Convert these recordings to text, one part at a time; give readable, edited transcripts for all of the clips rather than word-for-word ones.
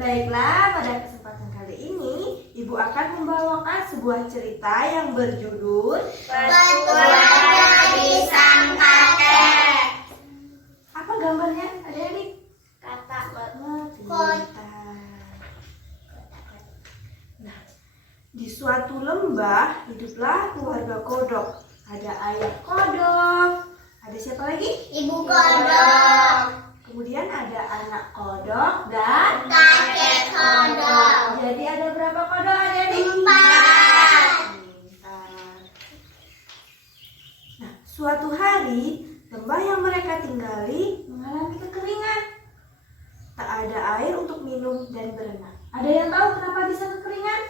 Baiklah, pada kesempatan kali ini Ibu akan membawakan sebuah cerita yang berjudul Petualang dari sang kakek. Apa gambarnya? Adik-adik? Kata Pintar. Nah, di suatu lembah hiduplah keluarga kodok. Ada ayah kodok. Ada siapa lagi? Ibu kodok. Kemudian ada anak kodok dan Kakek kodok. jadi ada berapa kodok adik-adik? 4. Pintar. Nah, suatu hari lembah yang mereka tinggali mengalami kekeringan. Tak ada air untuk minum dan berenang. Ada yang tahu kenapa bisa kekeringan?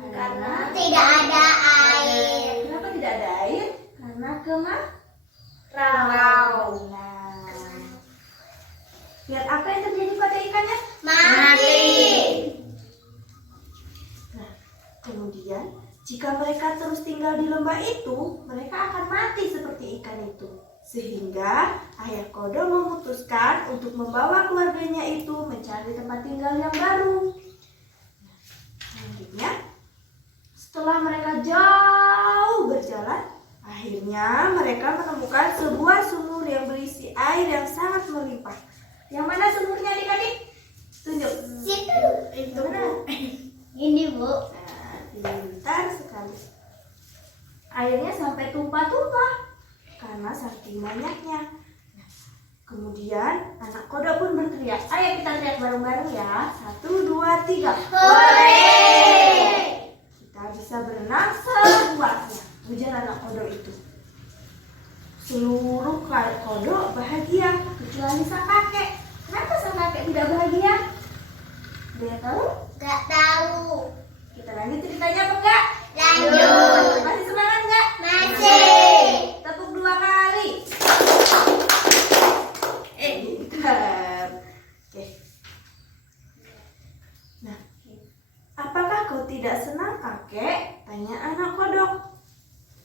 Karena tidak ada air. Kenapa tidak ada air? Karena kemarau. Nah, lihat apa yang terjadi pada ikannya? Mati. Nah, kemudian jika mereka terus tinggal di lembah itu, mereka akan mati seperti ikan itu. Sehingga ayah kodok memutuskan untuk membawa keluarganya itu mencari tempat tinggal yang baru. Nah, selanjutnya, setelah mereka jauh berjalan, akhirnya mereka menemukan sebuah sumur yang berisi air yang sangat melimpah. Yang mana sumurnya adik-adik? Tunjuk. Situ. Itu mana? Ini Bu. Nah, pintar sekali. Airnya sampai tumpah-tumpah karena saking banyaknya. Nah, kemudian anak kodok pun berteriak. Ayo kita teriak bareng-bareng ya. 1, 2, 3. Hore. Kita bisa berenang seluasnya. Ujar anak kodok itu. Seluruh kodok bahagia kecuali sang kakek. Kenapa sang kakek tidak bahagia? Dia tahu? Gak tahu. Kita lanjut ceritanya apa enggak? Lanjut. Masih semangat enggak? Masih. Tepuk 2 kali. Pintar. Oke. Nah, apakah kau tidak senang kakek? Tanya anak kodok.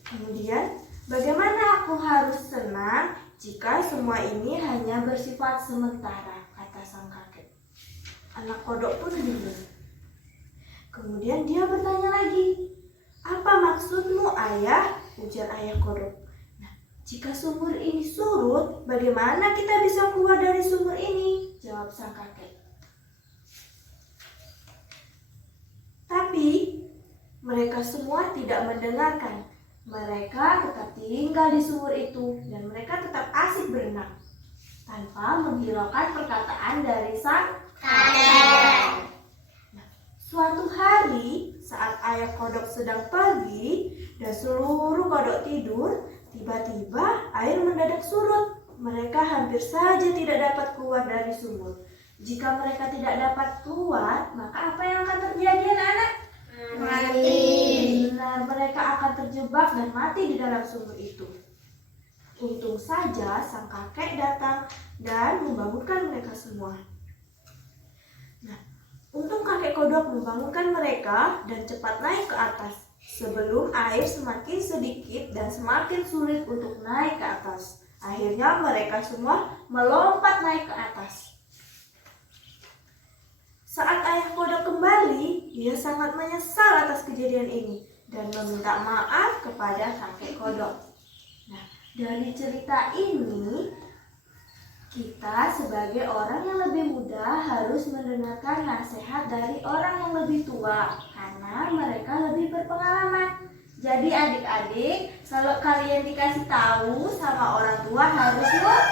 Kemudian, bagaimana aku harus senang jika semua ini hanya bersifat sementara? Kata sang kakek. Anak kodok pun bingung. Kemudian dia bertanya lagi. Apa maksudmu ayah? Ujar ayah kodok. Nah, jika sumur ini surut, bagaimana kita bisa keluar dari sumur ini? Jawab sang kakek. Tapi mereka semua tidak mendengarkan. Mereka tetap tinggal di sumur itu dan mereka tetap asik berenang tanpa menghiraukan perkataan dari sang Kakek. Suatu hari, saat ayah kodok sedang pergi dan seluruh kodok tidur, tiba-tiba air mendadak surut. Mereka hampir saja tidak dapat keluar dari sumur. Jika mereka tidak dapat keluar, maka apa yang akan terjadi anak-anak? Mati. Nah, mereka akan terjebak dan mati di dalam sumur itu. Untung saja sang kakek datang dan membangunkan mereka semua. Untung kakek kodok membangunkan mereka dan cepat naik ke atas sebelum air semakin sedikit dan semakin sulit untuk naik ke atas. Akhirnya mereka semua melompat naik ke atas. Saat ayah kodok kembali, dia sangat menyesal atas kejadian ini dan meminta maaf kepada kakek kodok. Nah, dari cerita ini kita sebagai orang yang lebih muda harus mendengarkan nasihat dari orang yang lebih tua karena mereka lebih berpengalaman. Jadi adik-adik, kalau kalian dikasih tahu sama orang tua harus nurut.